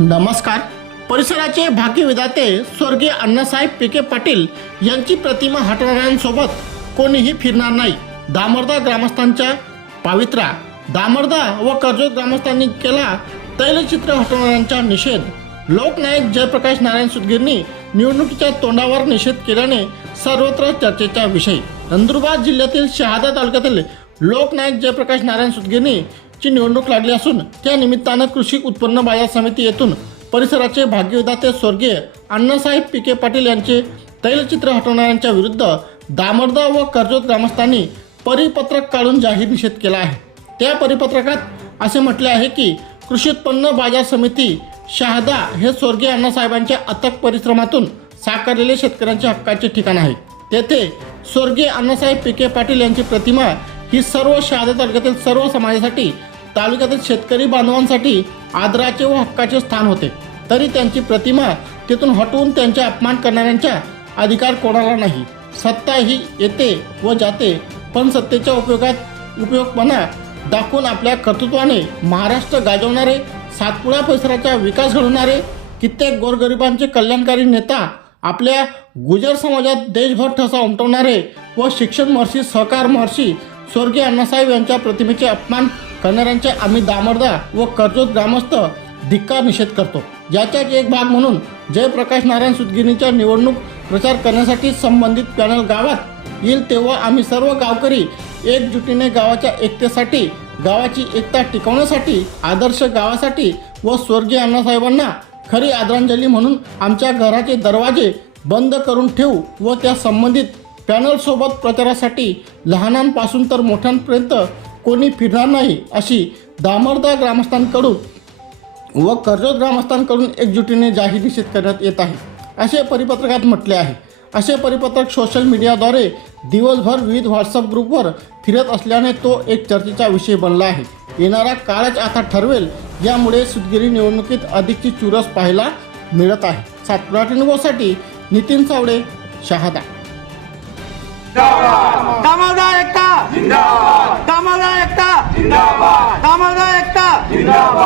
नमस्कार. परिसराचे भाग्य विधाते स्वर्गीय अण्णासाहेब पिके पाटील यांची प्रतिमा हटवणाऱ्यांसोबत कोणीही फिरणार नाही. दामर्दा ग्रामस्थांच्या पावित्रा दामर्दा व कर्जत ग्रामस्थांनी केला तैलचित्र हटवणाऱ्यांचा निषेध. लोकनायक जयप्रकाश नारायण सुदगिरनी निवडणुकीच्या तोंडावर निषेध केल्याने सर्वत्र चर्चेचा विषय. नंदुरबार जिल्ह्यातील शहादा तालुक्यातील लोकनायक जयप्रकाश नारायण सुदगिरनी ची निवडणूक लागली असून त्या निमित्तानं कृषी उत्पन्न बाजार समिती येथून परिसराचे भाग्यविधाते स्वर्गीय अण्णासाहेब पिके पाटील यांचे तैलचित्र हटवणाऱ्यांच्या विरुद्ध दामर्दा व कर्जत ग्रामस्थांनी परिपत्रक काढून जाहीर निषेध केला आहे. त्या परिपत्रकात असे म्हटले आहे की कृषी उत्पन्न बाजार समिती शहादा हे स्वर्गीय अण्णासाहेबांच्या अथक परिश्रमातून साकारलेले शेतकऱ्यांच्या हक्काचे ठिकाण आहे. तेथे स्वर्गीय अण्णासाहेब पिके पाटील यांची प्रतिमा ही सर्व शहादा तालुक्यातील सर्व समाजासाठी तालुक्यातील शेतकरी बांधवांसाठी आदराचे व हक्काचे स्थान होते. तरी त्यांची प्रतिमा तिथून हटवून त्यांचा अपमान करणाऱ्यांचा अधिकार कोणाला नाही. सत्ता ही येते व जाते पण सत्तेच्या उपयोगात उपयोगपणा दाखवून आपल्या कर्तृत्वाने महाराष्ट्र गाजवणारे सातपुडा परिसराचा विकास घडवणारे कित्येक गोरगरिबांचे कल्याणकारी नेता आपल्या गुजर समाजात देशभर ठसा उमटवणारे व शिक्षण महर्षी सहकार महर्षी स्वर्गीय अण्णासाहेब यांच्या प्रतिमेचे अपमान करणाऱ्यांचे आम्ही दामर्दा व कर्जत ग्रामस्थ धिक्कार निषेध करतो. याचाच एक भाग म्हणून जयप्रकाश नारायण सुदगिरीच्या निवडणूक प्रचार करण्यासाठी संबंधित पॅनल गावात येईल तेव्हा आम्ही सर्व गावकरी एकजुटीने गावाच्या एकतेसाठी गावाची एकता टिकवण्यासाठी आदर्श गावासाठी व स्वर्गीय अण्णासाहेबांना खरी आदरांजली म्हणून आमच्या घराचे दरवाजे बंद करून ठेवू व त्या संबंधित पॅनलसोबत प्रचारासाठी लहानांपासून तर मोठ्यांपर्यंत कोणी फिरणार नाही अशी दामर्दा ग्रामस्थांकडून व कर्जत ग्रामस्थांकडून एकजुटीने जाहीर निषेध करण्यात येत आहे. असे परिपत्रकात म्हटले आहे. असे परिपत्रक सोशल मीडियाद्वारे दिवसभर विविध व्हॉट्सअप ग्रुपवर फिरत असल्याने तो एक चर्चेचा विषय बनला आहे. येणारा काळच आता ठरवेल यामुळे सुदगिरी निवडणुकीत अधिकची चुरस पाहायला मिळत आहे. सातपुरा साठी नितीन सावडे शहादा. कामाला एकता कामाला एकता कामाला एकता